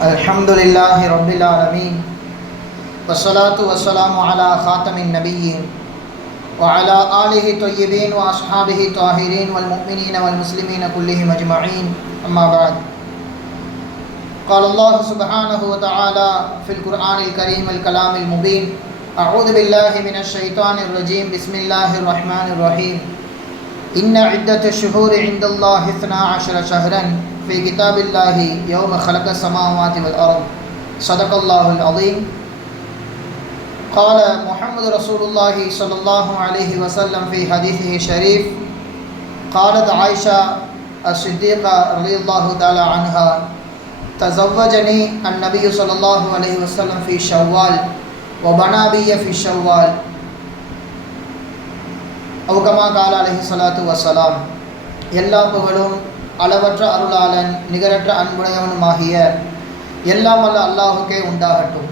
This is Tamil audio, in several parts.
Alhamdulillahi Rabbil Alameen. Wassalatu wassalamu ala khatamin nabiyyin wa ala alihi tayyibin wa ashabihi tahirin wal mu'minina wal muslimina kullihim ajma'in. Amma ba'd. Qala Allah subhanahu wa ta'ala fil Qur'anil Karim al kalamil mubin. A'udhu billahi minash shaitanir rajim. Bismillahir rahmanir rahim. Inna iddatash shuhuri 'inda Allahi 12 shahran في كتاب الله يوم خلق السماوات والأرض صدق الله العظيم. قال محمد رسول الله صلى الله عليه وسلم في حديثه الشريف قالت عائشة الصديقة رضي الله تعالى عنها تزوجني النبي صلى الله عليه وسلم في شوال وبنى بي في شوال أو كما قال عليه الصلاة والسلام. எல்லா புகழும் அளவற்ற அருளாளன் நிகரற்ற அன்புடையவனுமாகிய எல்லாம் வல்ல அல்லாஹுக்கே உண்டாகட்டும்.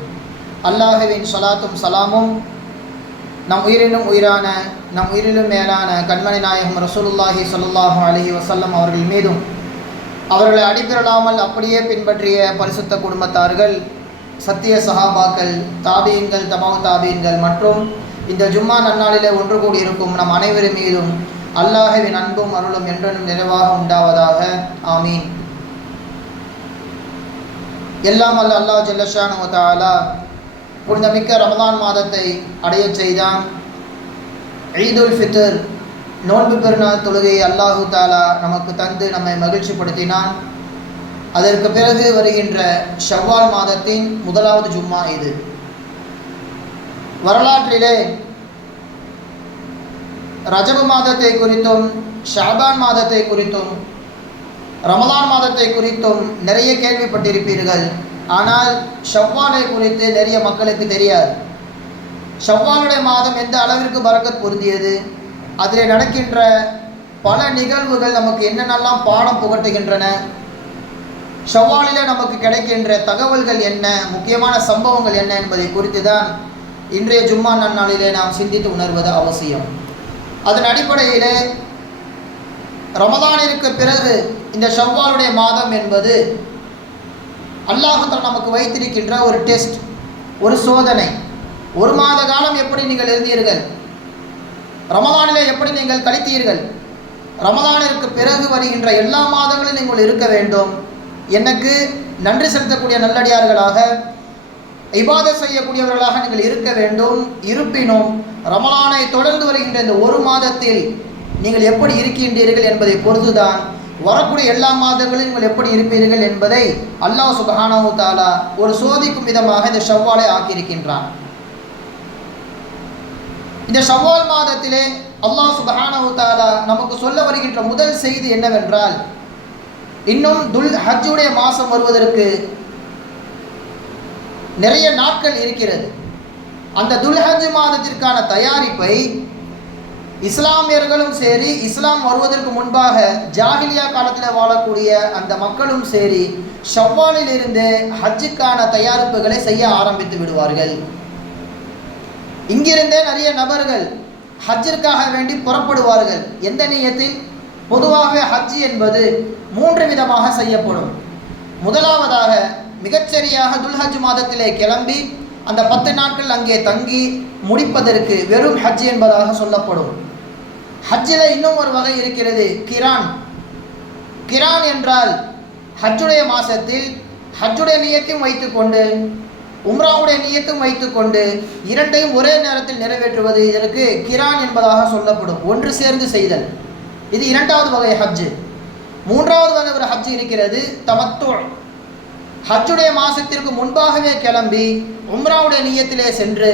அல்லாஹுவின் ஸலாத்தும் சலாமும் நம் உயிரினும் உயிரான நம் உயிரிலும் மேலான கண்மணி நாயகம் ரசூலுல்லாஹி ஸல்லல்லாஹு அலைஹி வஸல்லம் அவர்கள் மீதும் அவர்களை அடிப்பிரலாமல் அப்படியே பின்பற்றிய பரிசுத்த குடும்பத்தார்கள், சத்திய சஹாபாக்கள், தாபீன்கள், தபவு தாபீன்கள் மற்றும் இந்த ஜும்மா நன்னாளிலே ஒன்று கூடியிருக்கும் நம் அனைவரும் மீதும் அல்லாஹ்வின் அன்பும் அருளும் என்றென்றும் நிறைவாக உண்டாவதாக. ஆமீன். எல்லாம் வல்ல அல்லாஹ் ஜல்ல ஷானஹு வ தஆலா புனிதமிக்க ரமலான் மாதத்தை அடைய செய்தான். ஈதுல் ஃபித்ர் நோன்பு பெருநாள் தொழுகையை அல்லாஹு தாலா நமக்கு தந்து நம்மை மகிழ்ச்சிப்படுத்தினான். அதற்கு பிறகு வருகின்ற ஷவ்வால் மாதத்தின் முதலாவது ஜும்மா இது. வரலாற்றிலே ரஜபு மாதத்தை குறித்தும் ஷாபான் மாதத்தை குறித்தும் ரமலான் மாதத்தை குறித்தும் நிறைய கேள்விப்பட்டிருப்பீர்கள். ஆனால் ஷவ்வாலை குறித்து நிறைய மக்களுக்கு தெரியாது. ஷவ்வாலுடைய மாதம் எந்த அளவிற்கு பரக்கத் பொருந்தியது, அதில் நடக்கின்ற பல நிகழ்வுகள் நமக்கு என்னென்னலாம் பாடம் புகட்டுகின்றன, ஷவ்வாலிலே நமக்கு கிடைக்கின்ற தகவல்கள் என்ன, முக்கியமான சம்பவங்கள் என்ன என்பதை குறித்து தான் இன்றைய ஜும்மா நன்னாளிலே நாம் சிந்தித்து உணர்வது அவசியம். அதன் அடிப்படையிலே ரமலானிற்கு பிறகு இந்த ஷவ்வாலுடைய மாதம் என்பது அல்லாஹ் நமக்கு வைத்திருக்கின்ற ஒரு டெஸ்ட், ஒரு சோதனை. ஒரு மாத காலம் எப்படி நீங்கள் இருந்தீர்கள், ரமலானிலே எப்படி நீங்கள் கழித்தீர்கள், ரமலானிற்கு பிறகு வருகின்ற எல்லா மாதங்களிலும் நீங்கள் இருக்க வேண்டும். எனக்கு நன்றி செலுத்தக்கூடிய நல்லடியார்களாக, இபாதத் செய்யக்கூடியவர்களாக நீங்கள் இருக்க வேண்டும். இருப்பினும் ரமலானை தொடர்ந்து வருகின்ற இந்த ஒரு மாதத்தில் நீங்கள் எப்படி இருக்கின்றீர்கள் என்பதை பொறுத்துதான் வரக்கூடிய எல்லா மாதங்களிலும் நீங்கள் எப்படி இருப்பீர்கள் என்பதை அல்லாஹ் சுப்ஹானஹு தஆலா ஒரு சோதிக்கும் விதமாக இந்த ஷவ்வாலை ஆக்கியிருக்கின்றான். இந்த ஷவ்வால் மாதத்திலே அல்லாஹ் சுப்ஹானஹு தஆலா நமக்கு சொல்ல வருகின்ற முதல் செய்தி என்னவென்றால், இன்னும் ஹஜ்ஜுடைய மாதம் வருவதற்கு நிறைய நாட்கள் இருக்கிறது. அந்த துல்ஹஜ் மாதத்திற்கான தயாரிப்பை இஸ்லாமியர்களும் சரி, இஸ்லாம் வருவதற்கு முன்பாக ஜாஹிலியா காலத்தில் வாழக்கூடிய அந்த மக்களும் சரி, ஷவ்வாலில் இருந்து ஹஜ்ஜுக்கான தயாரிப்புகளை செய்ய ஆரம்பித்து விடுவார்கள். இங்கிருந்தே நிறைய நபர்கள் ஹஜ்ஜிற்காக வேண்டி புறப்படுவார்கள். எந்த நியத்தில்? பொதுவாகவே ஹஜ் என்பது 3 விதமாக செய்யப்படும். முதலாவதாக மிகச்சரியாக துல்ஹஜ் மாதத்திலே கிளம்பி அந்த 10 நாட்கள் அங்கே தங்கி முடிப்பதற்கு வெறும் ஹஜ் என்பதாக சொல்லப்படும். ஹஜ்ஜில் இன்னும் ஒரு வகை இருக்கிறது, கிரான். கிரான் என்றால் ஹஜ்ஜுடைய மாதத்தில் ஹஜ்ஜுடைய நியத்தையும் வைத்துக்கொண்டு உம்ராவுடைய நியத்தும் வைத்துக்கொண்டு இரண்டையும் ஒரே நேரத்தில் நிறைவேற்றுவது, இதற்கு கிரான் என்பதாக சொல்லப்படும். ஒன்று சேர்ந்து செய்தல். இது இரண்டாவது வகை ஹஜ்ஜு. மூன்றாவது வகை ஒரு ஹஜ் இருக்கிறது, தமத்து. ஹஜ்ஜுடைய மாதத்திற்கு முன்பாகவே கிளம்பி உம்ராவுடைய நியத்திலே சென்று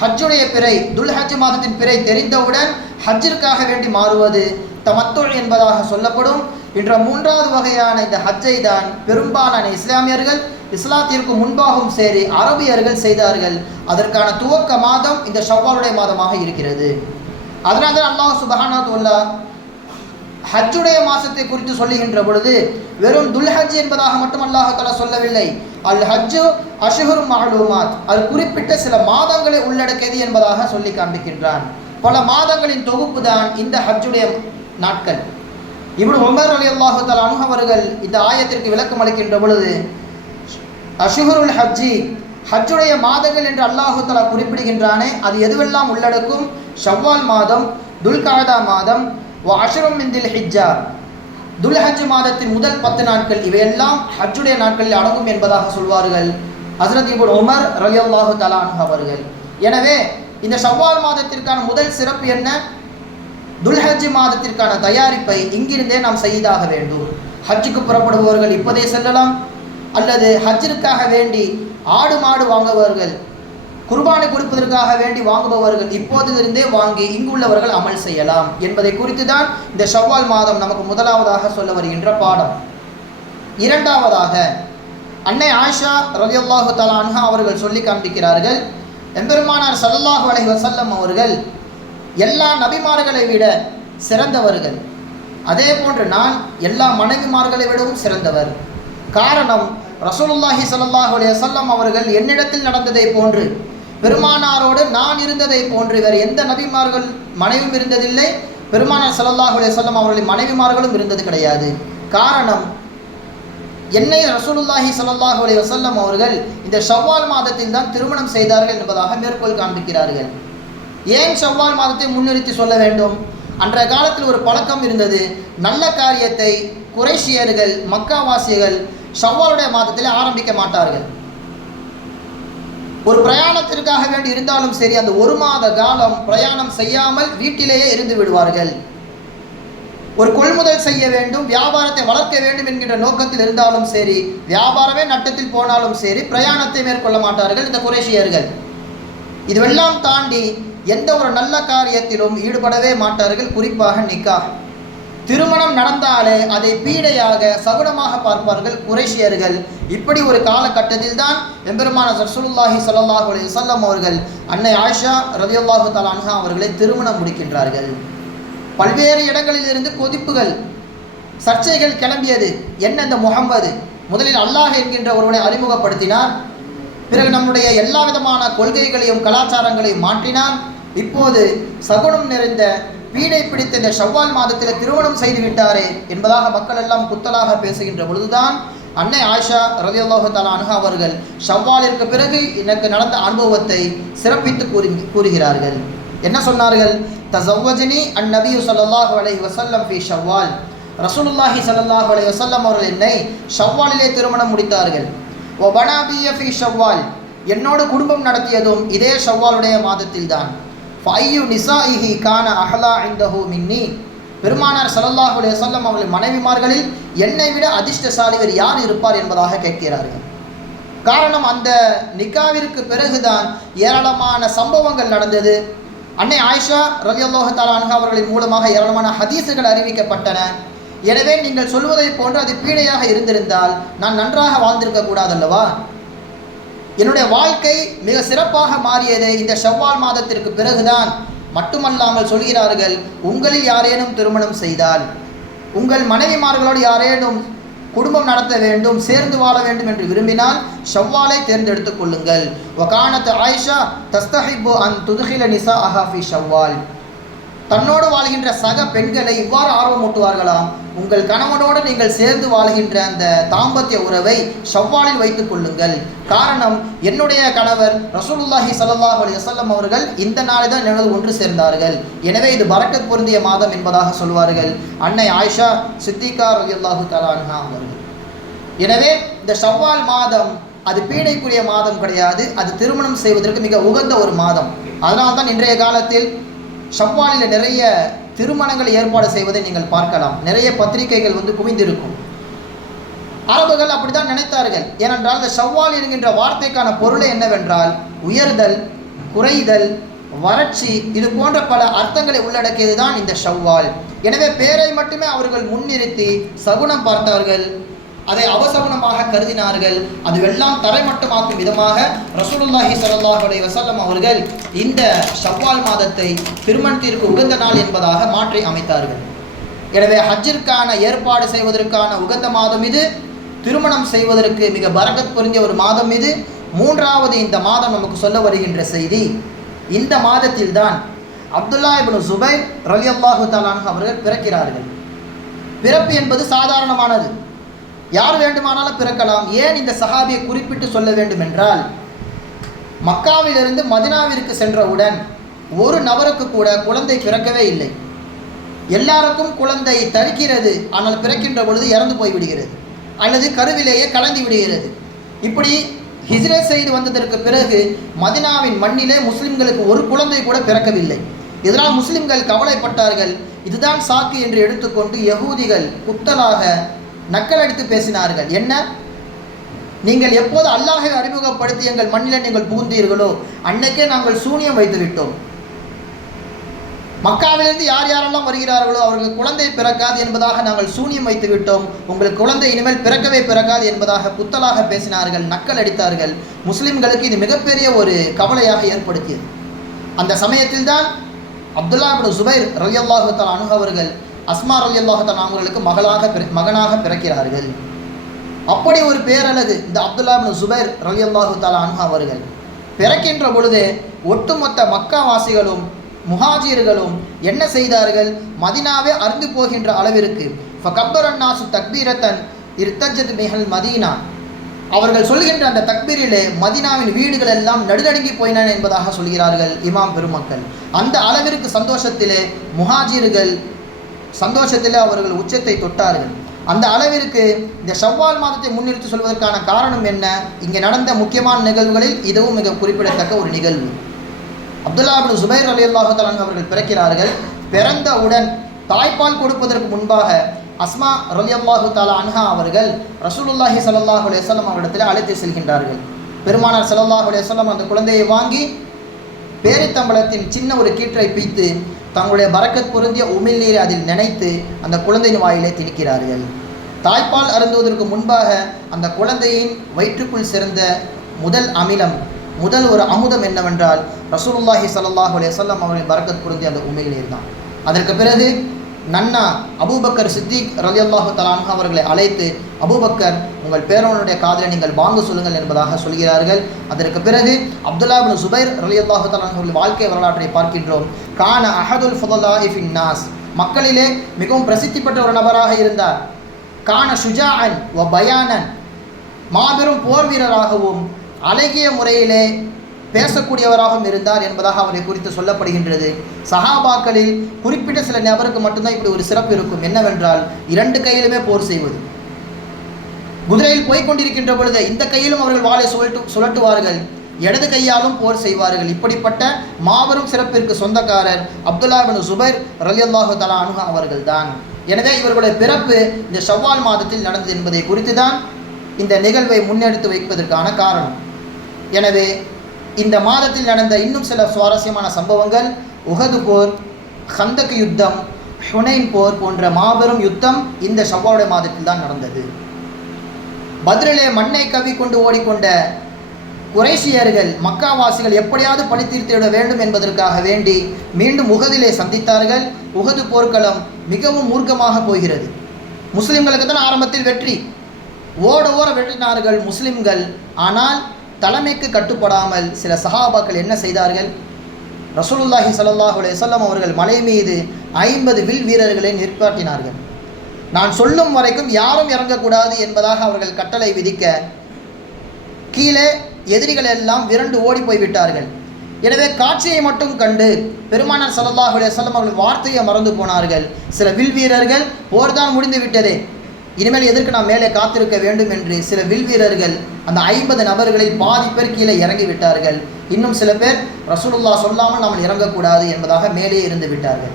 ஹஜ்ஜுடைய பிறை, துல்ஹஜ் மாதத்தின் பிறை தெரிந்தவுடன் ஹஜ்ஜிற்காக வேண்டி மாறுவது தமத்து என்பதாக சொல்லப்படும். என்ற மூன்றாவது வகையான இந்த ஹஜ்ஜை தான் பெரும்பாலான இஸ்லாமியர்கள், இஸ்லாத்திற்கு முன்பாகவும் சரி அரபியர்கள் செய்தார்கள். அதற்கான துவக்க மாதம் இந்த ஷவ்வாலுடைய மாதமாக இருக்கிறது. அதனால தான் அல்லாஹ் சுப்ஹானஹு வ தஆலா ஹஜ்ஜுடைய மாதத்தை குறித்து சொல்லுகின்ற பொழுது வெறும் துல்ஹஜ் என்பதாக மட்டும் அல்லாஹ் தஆலா சொல்லவில்லை. அல் ஹஜ்ஜு அஷ்ஹுரும் மஅலூமாத், அது குறிப்பிட்ட சில மாதங்களை உள்ளடக்கியது என்பதாக சொல்லி காண்பிக்கின்றான். பல மாதங்களின் தொகுப்பு தான் இந்த ஹஜ்ஜுடைய நாட்கள். இப்னு உமர் ரலியல்லாஹு தஆலா அன்ஹு அவர்கள் இந்த ஆயத்திற்கு விளக்கம் அளிக்கின்ற பொழுது அஷ்ஹுருல் ஹஜ்ஜி, ஹஜ்ஜுடைய மாதங்கள் என்று அல்லாஹு தஆலா குறிப்பிடுகின்றானே அது எதுவெல்லாம் உள்ளடக்கும்? ஷவ்வால் மாதம், துல்காதா மாதம், வ அஷ்ரும் மின் தில் ஹிஜ்ஜா, துல்ஹஜ் மாதத்தின் முதல் 10 நாட்கள், இவையெல்லாம் ஹஜ்ஜுடைய நாட்களில் அடங்கும் என்பதாக சொல்வார்கள் ஹஸ்ரத் இப்னு உமர் ரலியல்லாஹு தஆலா அன்ஹு அவர்கள். எனவே இந்த ஷவ்வால் மாதத்திற்கான முதல் சிறப்பு என்ன? துல்ஹஜ் மாதத்திற்கான தயாரிப்பை இங்கிருந்தே நாம் செய்தாக வேண்டும். ஹஜ்ஜுக்கு புறப்படுபவர்கள் இப்போதே செல்லலாம், அல்லது ஹஜ்ஜிற்காக வேண்டி ஆடு மாடு வாங்குபவர்கள், குர்பானை கொடுப்பதற்காக வேண்டி வாங்குபவர்கள் இப்போதிலிருந்தே வாங்கி இங்குள்ளவர்கள் அமல் செய்யலாம் என்பதை குறித்து தான் இந்த ஷவ்வால் மாதம் நமக்கு முதலாவதாக சொல்ல வருகின்ற பாடம். இரண்டாவதாக அன்னை ஆயிஷா ரலியல்லாஹு தஆலா அன்ஹா அவர்கள் சொல்லி காண்பிக்கிறார்கள், எம்பெருமானார் ஸல்லல்லாஹு அலைஹி வஸல்லம் அவர்கள் எல்லா நபிமார்களை விட சிறந்தவர்கள், அதே போன்று நான் எல்லா மனைவிமார்களை விடவும் சிறந்தவர். காரணம், ரசூலுல்லாஹி ஸல்லல்லாஹு அலைஹி வஸல்லம் அவர்கள் என்னிடத்தில் நடந்ததை போன்று, பெருமானாரோடு நான் இருந்ததை போன்று வேறு எந்த நபிமார்கள் மனைவியும் இருந்ததில்லை, பெருமானார் ஸல்லல்லாஹு அலைஹி வஸல்லம் அவர்களின் மனைவிமார்களும் இருந்தது கிடையாது. காரணம், என்னை ரசூலுல்லாஹி ஸல்லல்லாஹு அலைஹி வஸல்லம் அவர்கள் இந்த ஷவ்வால் மாதத்தில் தான் திருமணம் செய்தார்கள் என்பதாக மேற்கோள் காண்பிக்கிறார்கள். ஏன் ஷவ்வால் மாதத்தை முன்னிறுத்தி சொல்ல வேண்டும்? அன்றைய காலத்தில் ஒரு பழக்கம் இருந்தது, நல்ல காரியத்தை குறைஷியர்கள் மக்காவாசிகள் ஷவ்வாலுடைய மாதத்தில் ஆரம்பிக்க மாட்டார்கள். ஒரு பிரயாணத்திற்காக வேண்டி இருந்தாலும் சரி, அந்த 1 மாத காலம் பிரயாணம் செய்யாமல் வீட்டிலேயே இருந்து விடுவார்கள். ஒரு கொள்முதல் செய்ய வேண்டும், வியாபாரத்தை வளர்க்க வேண்டும் என்கின்ற நோக்கத்தில் இருந்தாலும் சரி, வியாபாரமே நட்டத்தில் போனாலும் சரி, பிரயாணத்தை மேற்கொள்ள மாட்டார்கள் இந்த குறைஷியர்கள். இதுவெல்லாம் தாண்டி எந்த ஒரு நல்ல காரியத்திலும் ஈடுபடவே மாட்டார்கள். குறிப்பாக நிக்காஹ், திருமணம் நடந்தாலே அதை பீடையாக சகுனமாக பார்ப்பார்கள் குறைஷியர்கள். இப்படி ஒரு காலகட்டத்தில் தான் எம்பெருமானார் ரசூலுல்லாஹி ஸல்லல்லாஹு அலைஹி வஸல்லம் அவர்கள் அன்னை ஆயிஷா ரலியல்லாஹு தஆலா அன்ஹா அவர்களை திருமணம் முடிக்கின்றார்கள். பல்வேறு இடங்களில் இருந்து கொதிப்புகள், சர்ச்சைகள் கிளம்பியது. என்ன இந்த முஹம்மது முதலில் அல்லாஹ் என்கின்ற ஒருவனை அறிமுகப்படுத்தினார், பிறகு நம்முடைய எல்லா விதமான கொள்கைகளையும் கலாச்சாரங்களையும் மாற்றினார். இப்போது சகுனம் நிறைந்த பீடை பிடித்த இந்த ஷவ்வால் மாதத்தில் திருமணம் செய்து விட்டாரே என்பதாக மக்கள் எல்லாம் குத்தலாக பேசுகின்ற பொழுதுதான் அன்னை ஆயிஷா ரலியல்லாஹு தஆலா அன்ஹா அவர்கள் ஷவ்வாலிற்கு பிறகு எனக்கு நடந்த அனுபவத்தை சிறப்பித்து கூறுகிறார்கள். என்ன சொன்னார்கள்? தஸவ்வஜனி அன்-நபி ஸல்லல்லாஹு அலைஹி வஸல்லம் ஃபீ ஷவ்வால், ரசூலுல்லாஹி ஸல்லல்லாஹு அலைஹி வஸல்லம் அவர்கள் என்னை ஷவ்வாலிலே திருமணம் முடித்தார்கள். வ பனாபிய ஃபீ ஷவ்வால், என்னோடு குடும்பம் நடத்தியதும் இதே ஷவ்வாலுடைய மாதத்தில் தான். ஃபையு நிசாஇஹி கான அஹ்லா இன்தஹு மின்னி, பெருமானார் ஸல்லல்லாஹு அலைஹி வஸல்லம் அவர்கள் மனைவிமார்களில் என்னை விட அதிர்ஷ்டசாலி வேறு யார் இருப்பார் என்பதாக கேட்கிறார்கள். காரணம், அந்த நிக்காவிற்கு பிறகுதான் ஏராளமான சம்பவங்கள் நடந்தது. அன்னை ஆயிஷா ரலியல்லாஹு தஆலா அன்ஹா அவர்களின் மூலமாக ஏராளமான ஹதீஸுகள் அறிவிக்கப்பட்டன. எனவே நீங்கள் சொல்வதை போன்று அது பீடையாக இருந்திருந்தால் நான் நன்றாக வாழ்ந்திருக்க கூடாதல்லவா? என்னுடைய வாழ்க்கை மிக சிறப்பாக மாறியது இந்த ஷவ்வால் மாதத்திற்கு பிறகுதான். மட்டுமல்லாமல் சொல்கிறார்கள், உங்களில் யாரேனும் திருமணம் செய்தால், உங்கள் மனைவிமார்களோடு யாரேனும் குடும்பம் நடத்த வேண்டும், சேர்ந்து வாழ வேண்டும் என்று விரும்பினால் ஷவ்வாலை தேர்ந்தெடுத்துக் கொள்ளுங்கள். வகானத் ஆயிஷா தஸ்தஹிப்பு அன் துத்ஹில நிசாஅஹா ஃபீ ஷவ்வால், தன்னோடு வாழ்கின்ற சக பெண்களை இவ்வாறு ஆர்வமூட்டுவார்களாம், உங்கள் கணவனோடு நீங்கள் சேர்ந்து வாழ்கின்ற அந்த தாம்பத்திய உறவை ஷவ்வாலில் வைத்துக் கொள்ளுங்கள். காரணம், என்னுடைய கணவர் ரசூலுல்லாஹி ஸல்லல்லாஹு அலைஹி வஸல்லம் அவர்கள் இந்த நாளில் தான் என்னோடு ஒன்று சேர்ந்தார்கள். எனவே இது பரக்கத் பொருந்திய மாதம் என்பதாக சொல்வார்கள் அன்னை ஆயிஷா சித்திகா ரலியல்லாஹு தஆலா அன்ஹா அவர்கள். எனவே இந்த ஷவ்வால் மாதம் அது பீடைக்குரிய மாதம் கிடையாது, அது திருமணம் செய்வதற்கு மிக உகந்த ஒரு மாதம். அதனால்தான் இன்றைய காலத்தில் ஷவ்வாலில் நிறைய திருமணங்களை ஏற்பாடு செய்வதை நீங்கள் பார்க்கலாம். நிறைய பத்திரிகைகள் குவிந்திருக்கும். அரபுகள் அப்படித்தான் நினைத்தார்கள். ஏனென்றால் இந்த ஷவ்வால் என்கின்ற வார்த்தைக்கான பொருளை என்னவென்றால் உயர்தல், குறைதல், வறட்சி, இது போன்ற பல அர்த்தங்களை உள்ளடக்கியது தான் இந்த ஷவ்வால். எனவே பேரை மட்டுமே அவர்கள் முன்னிறுத்தி சகுனம் பார்த்தார்கள், அதை அவசகுனமாக கருதினார்கள். அதுவெல்லாம் தரைமட்டமாக்கும் விதமாக ரசூலுல்லாஹி ஸல்லல்லாஹு அலைஹி வஸல்லம் அவர்கள் இந்த ஷவ்வால் மாதத்தை திருமணத்திற்கு உகந்த நாள் என்பதாக மாற்றி அமைத்தார்கள். எனவே ஹஜ்ஜிற்கான ஏற்பாடு செய்வதற்கான உகந்த மாதம் இது, திருமணம் செய்வதற்கு மிக பரக்கத் பொருந்திய ஒரு மாதம் இது. மூன்றாவது இந்த மாதம் நமக்கு சொல்ல வருகின்ற செய்தி, இந்த மாதத்தில் தான் அப்துல்லா இப்னு ஜுபைர் ரலியல்லாஹு தஆலா அன்ஹு அவர்கள் பிறக்கிறார்கள். பிறப்பு என்பது சாதாரணமானது. யார் வேண்டுமானாலும் பிறக்கலாம். ஏன் இந்த சஹாபியை குறிப்பிட்டு சொல்ல வேண்டும் என்றால், மக்காவிலிருந்து மதினாவிற்கு சென்றவுடன் ஒரு நபருக்கு கூட குழந்தை பிறக்கவே இல்லை. எல்லாருக்கும் குழந்தை தரிக்கிறது, ஆனால் பிறக்கின்ற பொழுது இறந்து போய்விடுகிறது அல்லது கருவிலேயே கலந்து விடுகிறது. இப்படி ஹிஜ்ரத் செய்து வந்ததற்கு பிறகு மதினாவின் மண்ணிலே முஸ்லிம்களுக்கு ஒரு குழந்தை கூட பிறக்கவில்லை. இதனால் முஸ்லிம்கள் கவலைப்பட்டார்கள். இதுதான் சாக்கு என்று எடுத்துக்கொண்டு யகூதிகள் குத்தலாக நக்கலடித்து பேசினார்கள். என்ன, நீங்கள் எப்போது அல்லாஹை அறிமுகப்படுத்தி எங்கள் மண்ணில் நீங்கள் புகுந்தீர்களோ அன்னைக்கே நாங்கள் சூனியம் வைத்து விட்டோம். மக்காவிலிருந்து யார் யாரெல்லாம் வருகிறார்களோ அவர்களுக்கு குழந்தை பிறக்காது என்பதாக நாங்கள் சூனியம் வைத்து விட்டோம். உங்களுக்கு குழந்தை இனிமேல் பிறக்கவே பிறக்காது என்பதாக குத்தலாக பேசினார்கள், நக்கல் அடித்தார்கள். முஸ்லிம்களுக்கு இது மிகப்பெரிய ஒரு கவலையாக ஏற்படுத்தியது. அந்த சமயத்தில் தான் அப்துல்லா இப்னு ஜுபைர் ரலியல்லாஹு தஆலா அன்ஹு அவர்கள் அஸ்மா ரலியல்லாஹு தஆலா அவர்களுக்கு மகனாக பிறக்கிறார்கள். அப்படி ஒரு பேரழகு இந்த அப்துல்லா இப்னு ஜுபைர் ரலியல்லாஹு தஆலா அன்ஹு அவர்கள் பிறக்கின்ற பொழுது ஒட்டுமொத்த மக்காவாசிகளும் முஹாஜிர்களும் என்ன செய்தார்கள், மதினாவே அருந்து போகின்ற அளவிற்கு ஃபகப்பரன்னாசு தக்பீரத்தன் இர்தஜத் பிஹல் மதீனா, அவர்கள் சொல்கின்ற அந்த தக்பீரிலே மதினாவின் வீடுகள் எல்லாம் நடுநடுங்கி போயின என்பதாக சொல்கிறார்கள் இமாம் பெருமக்கள். அந்த அளவிற்கு சந்தோஷத்திலே முஹாஜிர்கள் சந்தோஷத்திலே அவர்கள் உச்சத்தை தொட்டார்கள். அந்த அளவிற்கு இந்த ஷவ்வால் மாதத்தை முன்னிறுத்தி சொல்வதற்கான காரணம் என்ன, இங்கே நடந்த முக்கியமான நிகழ்வுகளில் இதுவும் மிக குறிப்பிடத்தக்க ஒரு நிகழ்வு. அப்துல்லா இப்னு ஜுபைர் ரலியல்லாஹு தஆலா அவர்கள் பிறக்கிறார்கள். பிறந்தவுடன் தாய்ப்பால் கொடுப்பதற்கு முன்பாக அஸ்மா ரலியல்லாஹு தஆலா அன்ஹா அவர்கள் ரசூலுல்லாஹி ஸல்லல்லாஹு அலைஹி வஸல்லம் அவரிடத்தில் அழைத்து செல்கின்றார்கள். பெருமானார் ஸல்லல்லாஹு அலைஹி வஸல்லம் அந்த குழந்தையை வாங்கி பேரித்தம்பளத்தின் சின்ன ஒரு கீற்றை பீத்து தங்களுடைய பரக்கத் பொருந்திய உமிழ் நீரை அதில் நினைத்து அந்த குழந்தையின் வாயிலே திணிக்கிறார்கள். தாய்ப்பால் அருந்துவதற்கு முன்பாக அந்த குழந்தையின் வயிற்றுக்குள் சேர்ந்த முதல் அமிலம், முதல் ஒரு அமுதம் என்னவென்றால் ரசூலுல்லாஹி ஸல்லல்லாஹு அலைஹி வஸல்லம் அவர்களின் பரக்கத் பொருந்திய அந்த உமிழ் நீர் தான். அதற்கு பிறகு நன்னா அபூபக்கர் சித்திக் ரலியல்லாஹு தஆலா அன்ஹு அவர்களை அழைத்து, அபூபக்கர் உங்கள் பேரனுடைய காதலை நீங்கள் வாங்க சொல்லுங்கள் என்பதாக சொல்கிறார்கள். அதற்கு பிறகு அப்துல்லா இப்னு ஜுபைர் ரலியல்லாஹு தஆலா அவர்கள் வாழ்க்கை வரலாற்றை பார்க்கின்றோம். கான அஹதுல் ஃபுதலாஇ ஃபின் நாஸ், மக்களிலே மிகவும் பிரசித்தி பெற்ற ஒரு நபராக இருந்தார். கான ஷுஜாஅன் வ பயானன், மாபெரும் போர் வீரராகவும் அழகிய முறையிலே பேசக்கூடியவராகவும் இருந்தார் என்பதாக அவரை குறித்து சொல்லப்படுகின்றது. சஹாபாக்களில் குறிப்பிட்ட சில நபருக்கு மட்டும்தான் இப்படி ஒரு சிறப்பு இருக்கும். என்னவென்றால், இரண்டு கையிலுமே போர் செய்வது. குதிரையில் போய்கொண்டிருக்கின்ற பொழுது இந்த கையிலும் அவர்கள் வாளை சுழட்டுவார்கள், இடது கையாலும் போர் செய்வார்கள். இப்படிப்பட்ட மாபெரும் சிறப்பிற்கு சொந்தக்காரர் அப்துல்லா இப்னு ஜுபைர் ரலியல்லாஹு தஆலா அன்ஹு அவர்கள் தான். எனவே இவர்களுடைய பிறப்பு இந்த ஷவ்வால் மாதத்தில் நடந்தது என்பதை குறித்து தான் இந்த நிகழ்வை முன்னெடுத்து வைப்பதற்கான காரணம். எனவே இந்த மாதத்தில் நடந்த இன்னும் சில சுவாரஸ்யமான சம்பவங்கள், உஹது போர், கந்தக் யுத்தம், ஹுனைன் போர் போன்ற மாபெரும் யுத்தம் இந்த ஷவ்வால் மாதத்தில் தான் நடந்தது. பத்ரிலே மண்ணை கவி கொண்டு ஓடிக்கொண்ட குறைஷியர்கள் மக்காவாசிகள் எப்படியாவது பழி தீர்த்திட வேண்டும் என்பதற்காக வேண்டி மீண்டும் உஹதிலே சந்தித்தார்கள். உஹது போர்க்களம் மிகவும் மூர்க்கமாக போகிறது. முஸ்லிம்களுக்கு தான் ஆரம்பத்தில் வெற்றி, ஓட வெற்றினார்கள் முஸ்லிம்கள். ஆனால் தலைமைக்கு கட்டுப்படாமல் சில சஹாபாக்கள் என்ன செய்தார்கள், ரசூலுல்லாஹி ஸல்லல்லாஹு அலைஹி வஸல்லம் அவர்கள் மலை மீது 50 வில் வீரர்களை நிற்பாட்டினார்கள். நான் சொல்லும் வரைக்கும் யாரும் இறங்கக்கூடாது என்பதாக அவர்கள் கட்டளை விதிக்க கீழே எதிரிகள் எல்லாம் விரண்டு ஓடி போய்விட்டார்கள். எனவே காட்சியை மட்டும் கண்டு பெருமானார் ஸல்லல்லாஹு அலைஹி வஸல்லம் அவர்கள் வார்த்தையை மறந்து போனார்கள். சில வில் வீரர்கள் போர்தான் முடிந்து விட்டதே, இனிமேல் எதற்கு நாம் மேலே காத்திருக்க வேண்டும் என்று சில வில் வீரர்கள் அந்த 50 நபர்களில் பாதி பேர் கீழே இறங்கி விட்டார்கள். இன்னும் சில பேர் ரசூலுல்லாஹ் சொல்லாமல் நாம் இறங்கக்கூடாது என்பதாக மேலே இருந்து விட்டார்கள்.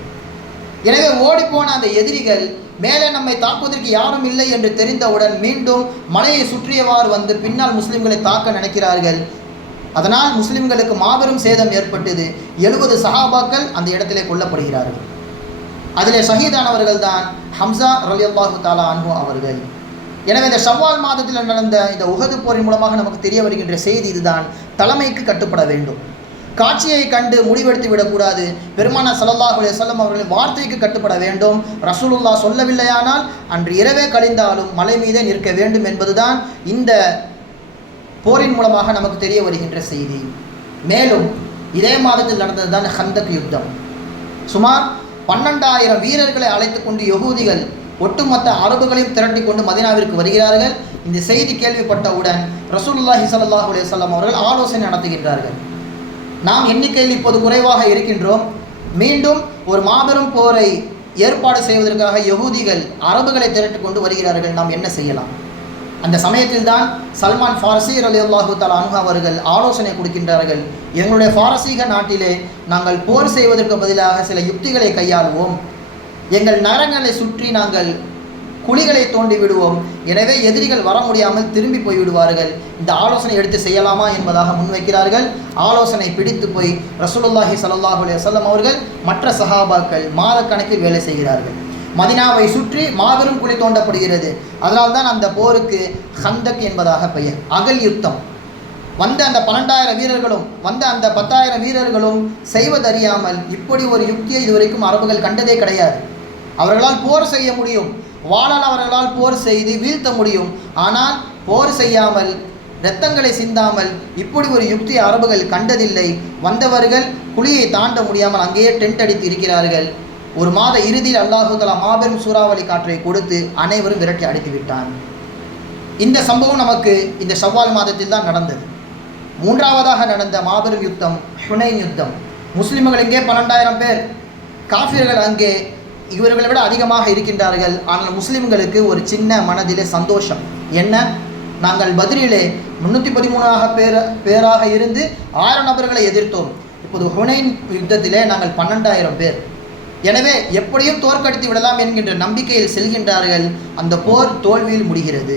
எனவே ஓடிப்போன அந்த எதிரிகள் மேலே நம்மை தாக்குவதற்கு யாரும் இல்லை என்று தெரிந்தவுடன் மீண்டும் மலையை சுற்றியவாறு வந்து பின்னால் முஸ்லிம்களை தாக்க நினைக்கிறார்கள். அதனால் முஸ்லிம்களுக்கு மாபெரும் சேதம் ஏற்பட்டது. 70 சஹாபாக்கள் அந்த இடத்திலே கொல்லப்படுகிறார்கள். அதிலே ஷஹீதானவர்கள் தான் ஹம்சா ரலியல்லாஹு தஆலா அன்ஹு அவர்கள். எனவே இந்த ஷவ்வால் மாதத்தில் நடந்த இந்த உஹது போரின் மூலமாக நமக்கு தெரிய வருகின்ற செய்தி இதுதான், தலைமைக்கு கட்டுப்பட வேண்டும். காட்சியை கண்டு முடிவெடுத்து விடக்கூடாது. பெருமானார் ஸல்லல்லாஹு அலைஹி வஸல்லம் அவர்களின் வார்த்தைக்கு கட்டுப்பட வேண்டும். ரசூலுல்லாஹ் சொல்லவில்லையானால் அன்று இரவே கழிந்தாலும் மலை மீதே நிற்க வேண்டும் என்பதுதான் இந்த போரின் மூலமாக நமக்கு தெரிய வருகின்ற செய்தி. மேலும் இதே மாதத்தில் நடந்தது தான் கந்தக் யுத்தம். சுமார் 12,000 வீரர்களை அழைத்து கொண்டு யகூதிகள் ஒட்டுமொத்த அரபுகளையும் திரட்டி கொண்டு மதீனாவிற்கு வருகிறார்கள். இந்த செய்தி கேள்விப்பட்டவுடன் ரசூலுல்லாஹி ஸல்லல்லாஹு அலைஹி வஸல்லம் அவர்கள் ஆலோசனை நடத்துகின்றார்கள். நாம் எண்ணிக்கையில் இப்போது குறைவாக இருக்கின்றோம், மீண்டும் ஒரு மாபெரும் போரை ஏற்பாடு செய்வதற்காக யகூதிகள் அரபுகளை திரட்டி கொண்டு வருகிறார்கள், நாம் என்ன செய்யலாம்? அந்த சமயத்தில் தான் சல்மான் ஃபாரசி ரலியல்லாஹு தஆலா அன்ஹு அவர்கள் ஆலோசனை கொடுக்கின்றார்கள். எங்களுடைய பாரசீக நாட்டிலே நாங்கள் போர் செய்வதற்கு பதிலாக சில யுக்திகளை கையாளுவோம். எங்கள் நகரங்களை சுற்றி நாங்கள் குழிகளை தோண்டி விடுவோம். எனவே எதிரிகள் வர முடியாமல் திரும்பி போய்விடுவார்கள். இந்த ஆலோசனை எடுத்து செய்யலாமா என்பதாக முன்வைக்கிறார்கள். ஆலோசனை பிடித்து போய் ரசூலுல்லாஹி ஸல்லல்லாஹு அலைஹி வஸல்லம் அவர்கள் மற்ற சஹாபாக்கள் மாதக்கணக்கில் வேலை செய்கிறார்கள். மதீனாவை சுற்றி மாபெரும் குழி தோண்டப்படுகிறது. அதனால்தான் அந்த போருக்கு ஹந்தக் என்பதாக பெயர். அகல் யுத்தம். வந்த அந்த 12,000 வீரர்களும் வந்த அந்த 10,000 வீரர்களும் செய்வதறியாமல் இப்படி ஒரு யுக்தியை இதுவரைக்கும் அரபுகள் கண்டதே கிடையாது. அவர்களால் போர் செய்ய முடியும், வாளால் அவர்களால் போர் செய்து வீழ்த்த முடியும். ஆனால் போர் செய்யாமல் இரத்தங்களை சிந்தாமல் இப்படி ஒரு யுக்தி அரபுகள் கண்டதில்லை. வந்தவர்கள் குழியை தாண்ட முடியாமல் அங்கேயே டென்ட் அடித்து இருக்கிறார்கள். ஒரு மாத இறுதியில் அல்லாஹு தஆலா மாபெரும் சூறாவளி காற்றை கொடுத்து அனைவரும் விரட்டி அடித்து விட்டான். இந்த சம்பவம் நமக்கு இந்த ஷவ்வால் மாதத்தில் தான் நடந்தது. மூன்றாவதாக நடந்த மாபெரும் யுத்தம் ஹுனைன் யுத்தம். முஸ்லிம்கள் இங்கே 12,000 பேர், காஃபிர்கள் அங்கே இவர்களை விட அதிகமாக இருக்கின்றார்கள். ஆனால் முஸ்லிம்களுக்கு ஒரு சின்ன மனதிலே சந்தோஷம். என்ன? நாங்கள் பத்ரிலே 313 பேராக இருந்து 1000 நபர்களை எதிர்த்தோம். இப்போது ஹுனைன் யுத்தத்திலே நாங்கள் 12,000 பேர். எனவே எப்படியும் தோற்கடித்து விடலாம் என்கின்ற நம்பிக்கையில் செல்கின்றார்கள். அந்த போர் தோல்வியில் முடிகிறது.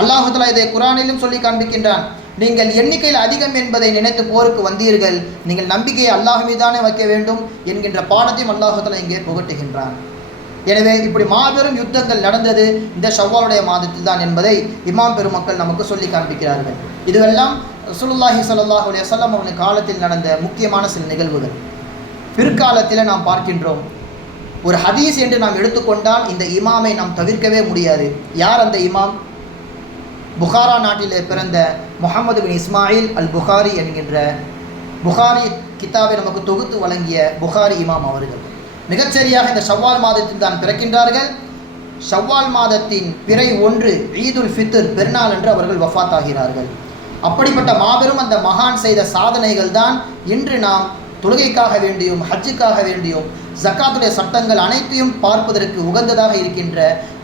அல்லாஹ் தஆலா இதை குர்ஆனிலும் சொல்லி காண்பிக்கின்றான். நீங்கள் எண்ணிக்கையில் அதிகம் என்பதை நினைத்து போருக்கு வந்தீர்கள், நீங்கள் நம்பிக்கையை அல்லாஹ் மீதானே வைக்க வேண்டும் என்கின்ற பாடத்தையும் அல்லாஹ் தஆலா இங்கே புகட்டுகின்றான். எனவே இப்படி மாபெரும் யுத்தங்கள் நடந்தது இந்த ஷவ்வாலுடைய மாதத்தில் தான் என்பதை இமாம் பெருமக்கள் நமக்கு சொல்லி காண்பிக்கிறார்கள். இதுவெல்லாம் ரசூலுல்லாஹி ஸல்லல்லாஹு அலைஹி வஸல்லம் அவருடைய காலத்தில் நடந்த முக்கியமான சில நிகழ்வுகள். பிற்காலத்தில் நாம் பார்க்கின்றோம், ஒரு ஹதீஸ் என்று நாம் எடுத்துக்கொண்டால் இந்த இமாமை நாம் தவிர்க்கவே முடியாது. யார் அந்த இமாம்? புகாரா நாட்டிலே பிறந்த முஹம்மது பின் இஸ்மாயில் அல் புகாரி என்கின்ற புகாரி கிதாபை நமக்கு தொகுத்து வழங்கிய புகாரி இமாம் அவர்கள் மிகச்சரியாக இந்த ஷவ்வால் மாதத்தில் தான் பிறக்கின்றார்கள். ஷவ்வால் மாதத்தின் பிறை 1 ஈதுல் ஃபித்ர் பெருநாள் என்று அவர்கள் வஃபாத் ஆகிறார்கள். அப்படிப்பட்ட மாபெரும் அந்த மகான் செய்த சாதனைகள் தான் இன்று நாம் தொழுகைக்காக வேண்டியும் ஹஜ்ஜுக்காக வேண்டியும் ஜக்காத்துடைய சட்டங்கள் அனைத்தையும் பார்ப்பதற்கு உகந்ததாக இருக்கின்ற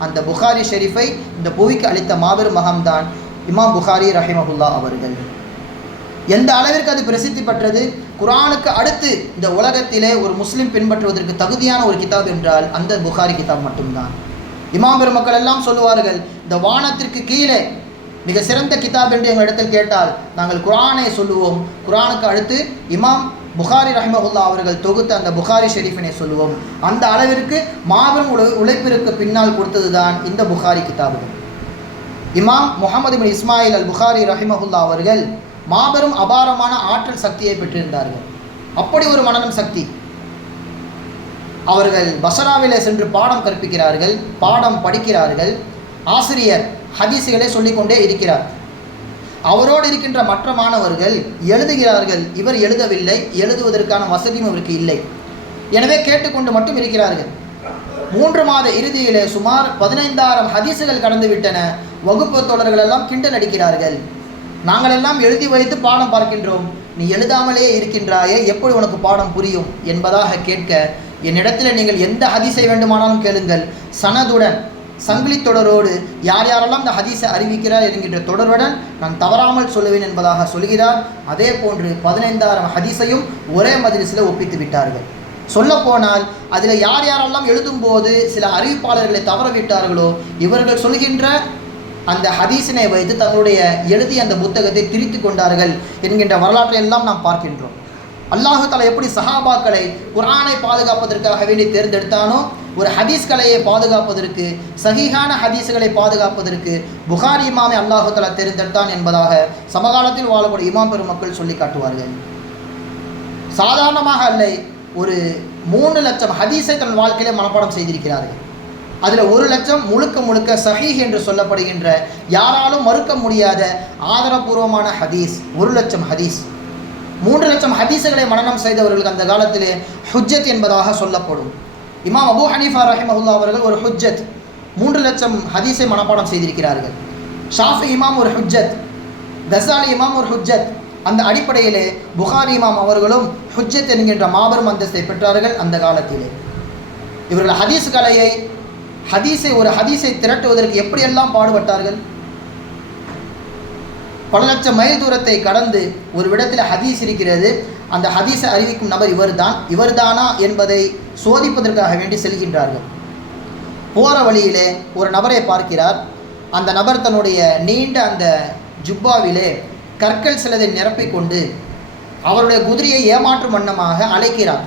அந்த புகாரி ஷெரீஃபை இந்த புவிக்கு அளித்த மாபெரும் மகம்தான் இமாம் புகாரி ரஹிமஹுல்லா அவர்கள். எந்த அளவிற்கு அது பிரசித்தி பெற்றது? குர்ஆனுக்கு அடுத்து இந்த உலகத்திலே ஒரு முஸ்லிம் பின்பற்றுவதற்கு தகுதியான ஒரு கிதாப் என்றால் அந்த புகாரி கிதாப் மட்டும்தான். இமாம் பெருமக்கள் எல்லாம் சொல்லுவார்கள், இந்த வானத்திற்கு கீழே மிக சிறந்த கிதாப் என்று எங்கள் இடத்தில் கேட்டால் நாங்கள் குர்ஆனை சொல்லுவோம். குர்ஆனுக்கு அடுத்து இமாம் புகாரி ரஹிமஹுல்லா அவர்கள் தொகுத்த அந்த புகாரி ஷெரீஃபினை சொல்லுவோம். அந்த அளவிற்கு மாபெரும் உழைப்பிற்கு பின்னால் கொடுத்தது தான் இந்த புகாரி கிதாபுகள். இமாம் முஹம்மது பின் இஸ்மாயில் அல் புகாரி ரஹிமஹுல்லா அவர்கள் மாபெரும் அபாரமான ஆற்றல் சக்தியை பெற்றிருந்தார்கள். அப்படி ஒரு மனனம் சக்தி. அவர்கள் பஸ்ராவிலே சென்று பாடம் கற்பிக்கிறார்கள், பாடம் படிக்கிறார்கள். ஆசிரியர் ஹதீஸுகளை சொல்லிக்கொண்டே இருக்கிறார். அவரோடு இருக்கின்ற மற்ற மாணவர்கள் எழுதுகிறார்கள். இவர் எழுதவில்லை, எழுதுவதற்கான வசதியும் இவருக்கு இல்லை. எனவே கேட்டுக்கொண்டு மட்டும் இருக்கிறார்கள். 3 மாத இறுதியிலே சுமார் 15,000 ஹதீஸுகள் கடந்துவிட்டன. வகுப்பு தோழர்கள் எல்லாம் கிண்டல் அடிக்கிறார்கள். நாங்கள் எல்லாம் எழுதி வைத்து பாடம் பார்க்கின்றோம், நீ எழுதாமலேயே இருக்கின்றாயே, எப்படி உனக்கு பாடம் புரியும் என்பதாக கேட்க, என்னிடத்தில் நீங்கள் எந்த ஹதீஸை வேண்டுமானாலும் கேளுங்கள், சனதுடன் சங்கிலி தொடரோடு யார் யாரெல்லாம் இந்த ஹதீஸை அறிவிக்கிறார் என்கின்ற தொடருடன் நான் தவறாமல் சொல்லுவேன் என்பதாக சொல்கிறார். அதே போன்று 15,000 ஹதீஸையும் ஒரே மஜ்லிஸில் ஒப்பித்து விட்டார்கள். சொல்லப்போனால் அதில் யார் யாரெல்லாம் எழுதும்போது சில அறிவிப்பாளர்களை தவறவிட்டார்களோ இவர்கள் சொல்கின்ற அந்த ஹதீஸினை வைத்து தங்களுடைய எழுதிய அந்த புத்தகத்தை திரித்து கொண்டார்கள் என்கின்ற வரலாற்றை எல்லாம் நாம் பார்க்கின்றோம். அல்லாஹு தஆலா எப்படி சஹாபாக்களை குர்ஆனை பாதுகாப்பதற்காக வேண்டி தேர்ந்தெடுத்தானோ, ஒரு ஹதீஸ் கலையை பாதுகாப்பதற்கு, சஹீஹான ஹதீஸ்களை பாதுகாப்பதற்கு புகாரி இமாமை அல்லாஹு தஆலா தேர்ந்தெடுத்தான் என்பதாக சமகாலத்தில் வாழக்கூடிய இமாம் பெருமக்கள் சொல்லி காட்டுவார்கள். சாதாரணமாக அல்ல, ஒரு 3 லட்சம் ஹதீஸை தன் வாழ்க்கையிலே மனப்பாடம் செய்திருக்கிறார்கள். அதில் 1 லட்சம் முழுக்க முழுக்க சஹீஹ் என்று சொல்லப்படுகின்ற யாராலும் மறுக்க முடியாத ஆதாரபூர்வமான ஹதீஸ். 1 லட்சம் ஹதீஸ். 3 லட்சம் ஹதீஸுகளை மனனம் செய்தவர்களுக்கு அந்த காலத்திலே ஹுஜ்ஜத் என்பதாக சொல்லப்படும். இமாம் அபூ ஹனீஃபா ரஹிமஹுல்லா அவர்கள் ஒரு ஹுஜ்ஜத், 3 லட்சம் ஹதீஸை மனப்பாடம் செய்திருக்கிறார்கள். ஷாஃபி இமாம் ஒரு ஹுஜ்ஜத், கஸாலி இமாம் ஒரு ஹுஜ்ஜத். அந்த அடிப்படையிலே புகாரி இமாம் அவர்களும் ஹுஜ்ஜத் என்கின்ற மாபெரும் அந்தஸ்தை பெற்றார்கள் அந்த காலத்திலே. இவர்கள் ஹதீஸ் கலையை, ஒரு ஹதீஸை திரட்டுவதற்கு எப்படியெல்லாம் பாடுபட்டார்கள். பல லட்சம் மைல் தூரத்தை கடந்து ஒரு இடத்தில் ஹதீஸ் இருக்கிறது, அந்த ஹதீஸை அறிவிக்கும் நபர் இவர்தானா என்பதை சோதிப்பதற்காக வேண்டி செல்கின்றார்கள். போகிற வழியிலே ஒரு நபரை பார்க்கிறார். அந்த நபர் தன்னுடைய நீண்ட அந்த ஜுப்பாவிலே கற்கள் சிலதை நிரப்பிக்கொண்டு அவருடைய குதிரையை ஏமாற்றும் வண்ணமாக அழைக்கிறார்.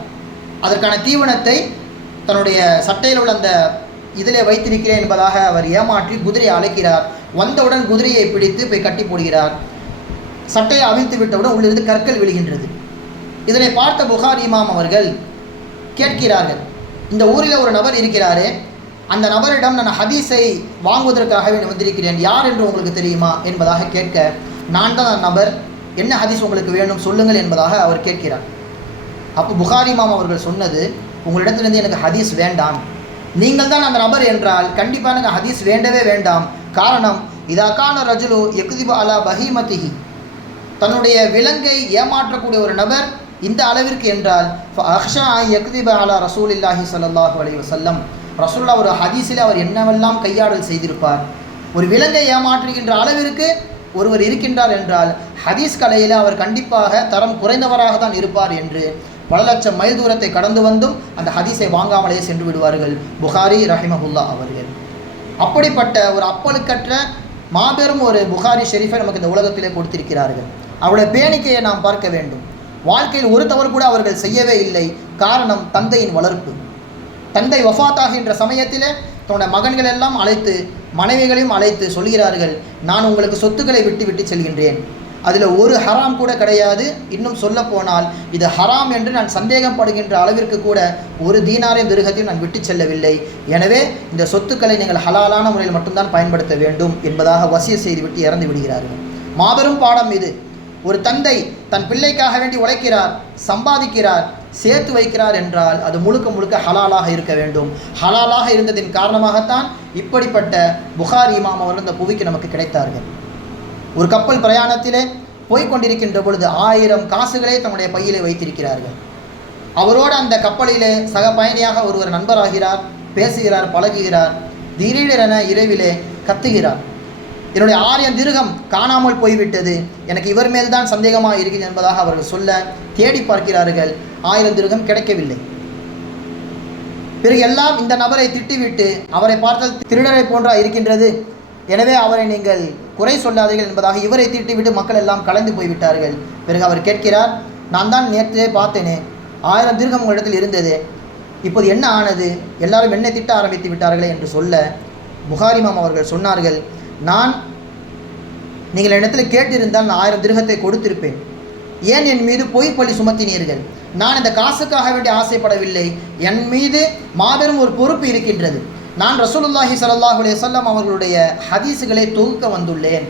அதற்கான தீவனத்தை தன்னுடைய சட்டையில் உள்ள அந்த இதிலே வைத்திருக்கிறேன் என்பதாக அவர் ஏமாற்றி குதிரையை அழைக்கிறார். வந்தவுடன் குதிரையை பிடித்து போய் கட்டி போடுகிறார். சட்டையை அவிழ்த்து விட்டவுடன் உள்ளிருந்து கற்கள் விழுகின்றது. இதனை பார்த்த புகாரி இமாம் அவர்கள் கேட்கிறார்கள், இந்த ஊரில் ஒரு நபர் இருக்கிறாரே, அந்த நபரிடம் நான் ஹதீஸை வாங்குவதற்காகவே வந்திருக்கிறேன், யார் என்று உங்களுக்கு தெரியுமா என்பதாக கேட்க, நான் தான் அந்த நபர், என்ன ஹதீஸ் உங்களுக்கு வேணும் சொல்லுங்கள் என்பதாக அவர் கேட்கிறார். அப்போ புகாரி இமாம் அவர்கள் சொன்னது, உங்களிடத்திலிருந்து எனக்கு ஹதீஸ் வேண்டாம், நீங்கள் தான் அந்த நபர் என்றால் கண்டிப்பாக எனக்கு ஹதீஸ் வேண்டவே வேண்டாம். காரணம், இதாக்கான ரஜுலு யக்திபு அலா பஹீமதிஹி, தன்னுடைய விலங்கை ஏமாற்றக்கூடிய ஒரு நபர் இந்த அளவிற்கு என்றால் அஹ்ஷா யக்திப அலா ரசூலில்லாஹி ஸல்லல்லாஹு அலைஹி வஸல்லம், ரசூலுல்லாஹ் ஒரு ஹதீஸில் அவர் என்னவெல்லாம் கையாடல் செய்திருப்பார். ஒரு விலங்கை ஏமாற்றுகின்ற அளவிற்கு ஒருவர் இருக்கின்றார் என்றால் ஹதீஸ் கலையில் அவர் கண்டிப்பாக தரம் குறைந்தவராக தான் இருப்பார் என்று பல லட்சம் மைல் தூரத்தை கடந்து வந்தும் அந்த ஹதீஸை வாங்காமலேயே சென்று விடுவார்கள் புகாரி ரஹிமஹுல்லா அவர்கள். அப்படிப்பட்ட ஒரு அப்பழுக்கற்ற மாபெரும் ஒரு புகாரி ஷெரீஃபை நமக்கு இந்த உலகத்திலே கொடுத்திருக்கிறார்கள். அவருடைய பேணிக்கையை நாம் பார்க்க வேண்டும். வாழ்க்கையில் ஒரு தவறு கூட அவர்கள் செய்யவே இல்லை. காரணம், தந்தையின் வளர்ப்பு. தந்தை வஃபாத்தாகின்ற சமயத்திலே தன்னுடைய மகன்கள் எல்லாம் அழைத்து, மனைவிகளையும் அழைத்து சொல்கிறார்கள், நான் உங்களுக்கு சொத்துக்களை விட்டு விட்டு செல்கின்றேன், அதில் ஒரு ஹராம் கூட கிடையாது. இன்னும் சொல்ல போனால் இது ஹராம் என்று நான் சந்தேகப்படுகின்ற அளவிற்கு கூட ஒரு தீனாரையும் திருகத்தையும் நான் விட்டு செல்லவில்லை. எனவே இந்த சொத்துக்களை நீங்கள் ஹலாலான முறையில் மட்டும்தான் பயன்படுத்த வேண்டும் என்பதாக வசிய செய்துவிட்டு இறந்து விடுகிறார்கள். மாபெரும் பாடம் இது. ஒரு தந்தை தன் பிள்ளைக்காக வேண்டி உழைக்கிறார், சம்பாதிக்கிறார், சேர்த்து வைக்கிறார் என்றால் அது முழுக்க முழுக்க ஹலாலாக இருக்க வேண்டும். ஹலாலாக இருந்ததின் காரணமாகத்தான் இப்படிப்பட்ட புகாரி இமாம் அவர்கள் இந்த புவிக்கு நமக்கு கிடைத்தார்கள். ஒரு கப்பல் பிரயாணத்திலே போய்கொண்டிருக்கின்ற பொழுது 1000 காசுகளே தன்னுடைய பையிலே வைத்திருக்கிறார்கள். அவரோடு அந்த கப்பலிலே சக பயணியாக ஒருவர் நண்பராகிறார், பேசுகிறார், பழகுகிறார். திடீரென இரவிலே கத்துகிறார், என்னுடைய 1000 திர்ஹம் காணாமல் போய்விட்டது, எனக்கு இவர் மேல் தான் சந்தேகமாக இருக்கிறது என்பதாக அவர்கள் சொல்ல தேடி பார்க்கிறார்கள். 1000 திர்ஹம் கிடைக்கவில்லை. பிறகு எல்லாம் இந்த நபரை திட்டிவிட்டு, அவரை பார்த்தால் திருடரை போன்றா இருக்கின்றது, எனவே அவரை நீங்கள் குறை சொல்லாதீர்கள் என்பதாக இவரை திட்டிவிட்டு மக்கள் எல்லாம் கலந்து போய்விட்டார்கள். பிறகு அவர் கேட்கிறார், நான் தான் நேற்றே பார்த்தேனே, 1000 திர்ஹம் உங்களிடத்தில் இருந்தது, இப்போது என்ன ஆனது, எல்லாரும் என்னை திட்ட ஆரம்பித்து விட்டார்களே என்று சொல்ல புகாரி இமாம் அவர்கள் சொன்னார்கள், நீங்கள் என்னிடத்தில் கேட்டிருந்தால் நான் 1000 திர்ஹத்தை கொடுத்திருப்பேன், ஏன் என் மீது பொய் பழி சுமத்தினீர்கள்? நான் இந்த காசுக்காக வேண்டி ஆசைப்படவில்லை, என் மீது மாபெரும் ஒரு பொறுப்பு இருக்கின்றது. நான் ரசூலுல்லாஹி ஸல்லல்லாஹு அலைஹி வஸல்லம் அவர்களுடைய ஹதீஸுகளை தொகுக்க வந்துள்ளேன்.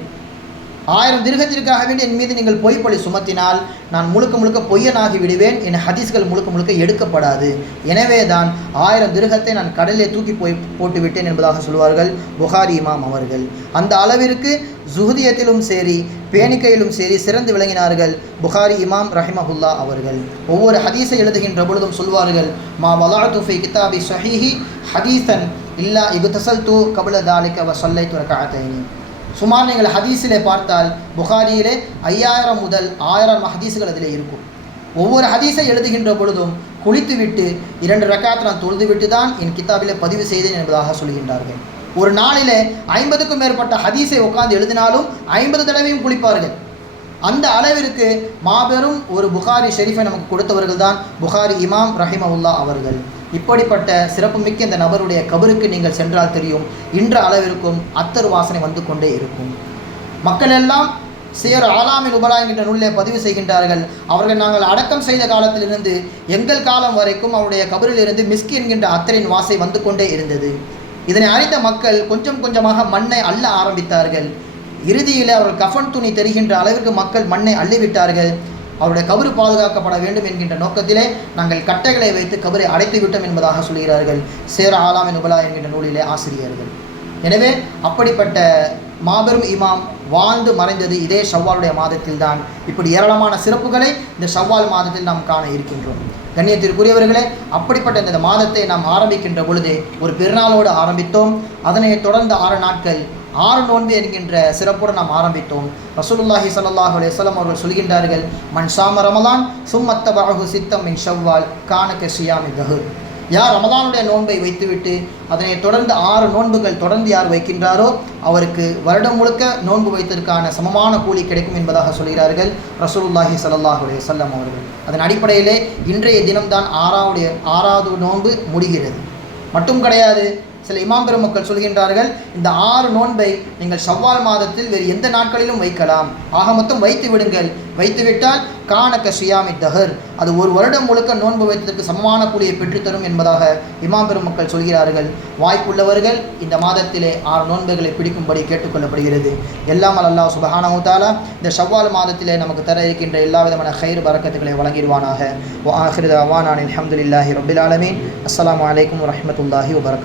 1000 திர்ஹத்திற்காக வேண்டி என் மீது நீங்கள் பொய் பழி சுமத்தினால் நான் முழுக்க முழுக்க பொய்யனாகி விடுவேன், என் ஹதீஸ்கள் முழுக்க முழுக்க எடுக்கப்படாது. எனவே தான் 1000 திர்ஹத்தை நான் கடலிலே தூக்கி போட்டு விட்டேன் என்பதாக சொல்வார்கள் புகாரி இமாம் அவர்கள். அந்த அளவிற்கு ஜுஹதியத்திலும் சரி, பேணிக்கையிலும் சரி சிறந்து விளங்கினார்கள் புகாரி இமாம் ரஹிமஹுல்லா அவர்கள். ஒவ்வொரு ஹதீஸை எழுதுகின்ற பொழுதும் சொல்வார்கள், மா வலஅது ஃபீ கிதாபி ஸஹீஹி ஹதீஸன் இல்லா இப்தஸல்து கப்ல தாலிக வ ஸல்லைது ரக்அத்தைனி. சுமார் நீங்கள் ஹதீஸிலே பார்த்தால் புகாரியிலே 5000 முதல் 1000 ஹதீஸுகள் அதிலே இருக்கும். ஒவ்வொரு ஹதீஸை எழுதுகின்ற பொழுதும் குளித்துவிட்டு 2 ரக்காத் நான் தொழுதுவிட்டு தான் என் கிதாபிலே பதிவு செய்தேன் என்பதாக சொல்கின்றார்கள். ஒரு நாளிலே 50க்கும் மேற்பட்ட ஹதீஸை உட்கார்ந்து எழுதினாலும் 50 தடவையும் குளிப்பார்கள். அந்த அளவிற்கு மாபெரும் ஒரு புகாரி ஷெரீஃபை நமக்கு கொடுத்தவர்கள் தான் புகாரி இமாம் ரஹிமஹுல்லா அவர்கள். இப்படிப்பட்ட சிறப்புமிக்க இந்த நபருடைய கபருக்கு நீங்கள் சென்றால் தெரியும், இன்ற அளவிற்கும் அத்தர் வாசனை வந்து கொண்டே இருக்கும். மக்கள் எல்லாம் சியர் ஆலாமின் உபலா என்கின்ற நூலிலே பதிவு செய்கின்றார்கள், அவர்கள் நாங்கள் அடக்கம் செய்த காலத்திலிருந்து எங்கள் காலம் வரைக்கும் அவருடைய கபரிலிருந்து மிஸ்கி என்கின்ற அத்தரின் வாசை வந்து கொண்டே இருந்தது. இதனை அறிந்த மக்கள் கொஞ்சம் கொஞ்சமாக மண்ணை அள்ள ஆரம்பித்தார்கள். இறுதியில் அவர்கள் கஃன் துணி தெரிகின்ற அளவிற்கு மக்கள் மண்ணை அள்ளிவிட்டார்கள். அவருடைய கபரு பாதுகாக்கப்பட வேண்டும் என்கின்ற நோக்கத்திலே நாங்கள் கட்டைகளை வைத்து கபரை அடைத்து விட்டோம் என்பதாக சொல்கிறார்கள் சேர ஆலாமின் நுபலா என்கின்ற நூலிலே ஆசிரியர்கள். எனவே அப்படிப்பட்ட மாபெரும் இமாம் வாழ்ந்து மறைந்தது இதே ஷவ்வாலுடைய மாதத்தில் தான். இப்படி ஏராளமான சிறப்புகளை இந்த ஷவ்வால் மாதத்தில் நாம் காண இருக்கின்றோம். கண்ணியத்திற்குரியவர்களே, அப்படிப்பட்ட இந்த மாதத்தை நாம் ஆரம்பிக்கின்ற பொழுதே ஒரு பெருநாளோடு ஆரம்பித்தோம். அதனை தொடர்ந்து 6 நாட்கள் 6 நோன்பு என்கின்ற சிறப்புடன் நாம் ஆரம்பித்தோம். ரசூலுல்லாஹி ஸல்லல்லாஹு அலைஹி வஸல்லம் அவர்கள் சொல்கின்றார்கள், மன் ஷாம ரமலான் சும்மத்தபஅஹு சித்தம் மின் ஷவ்வால் கான கஸியாமி தஹர். யார் ரமலானுடைய நோன்பை வைத்துவிட்டு அதனை தொடர்ந்து 6 நோன்புகள் தொடர்ந்து யார் வைக்கின்றாரோ அவருக்கு வருடம் முழுக்க நோன்பு வைத்ததற்கான சமமான கூலி கிடைக்கும் என்பதாக சொல்கிறார்கள் ரசூலுல்லாஹி ஸல்லல்லாஹு அலைஹி வஸல்லம் அவர்கள். அதன் அடிப்படையிலே இன்றைய தினம்தான் 6வது நோன்பு முடிகிறது. மட்டும் கிடையாது, சில இமாம் பெருமக்கள் சொல்கின்றார்கள், இந்த 6 நோன்பை நீங்கள் ஷவ்வால் மாதத்தில் வேறு எந்த நாட்களிலும் வைக்கலாம், ஆக மொத்தம் வைத்து விடுங்கள். வைத்துவிட்டால் கானக ஷியாமி தஹர், அது ஒரு வருடம் முழுக்க நோன்பு வைத்ததற்கு சமமான கூலியை பெற்றுத்தரும் என்பதாக இமாம் பெருமக்கள் சொல்கிறார்கள். வாய்ப்புள்ளவர்கள் இந்த மாதத்திலே 6 நோன்புகளை பிடிக்கும்படி கேட்டுக்கொள்ளப்படுகிறது. எல்லாம் அல்லாஹ் சுப்ஹானஹு வ தஆலா இந்த ஷவ்வால் மாதத்திலே நமக்கு தர இருக்கின்ற எல்லா விதமான கைர் பரக்கத்துக்களை வழங்கிடுவானாக. வ ஆகிரு தஅவானா அல்ஹம்துலில்லாஹி ரப்பில் ஆலமீன். அஸ்ஸலாமு அலைக்கும் வரஹ்மத்துல்லாஹி வபரகாத்துஹு.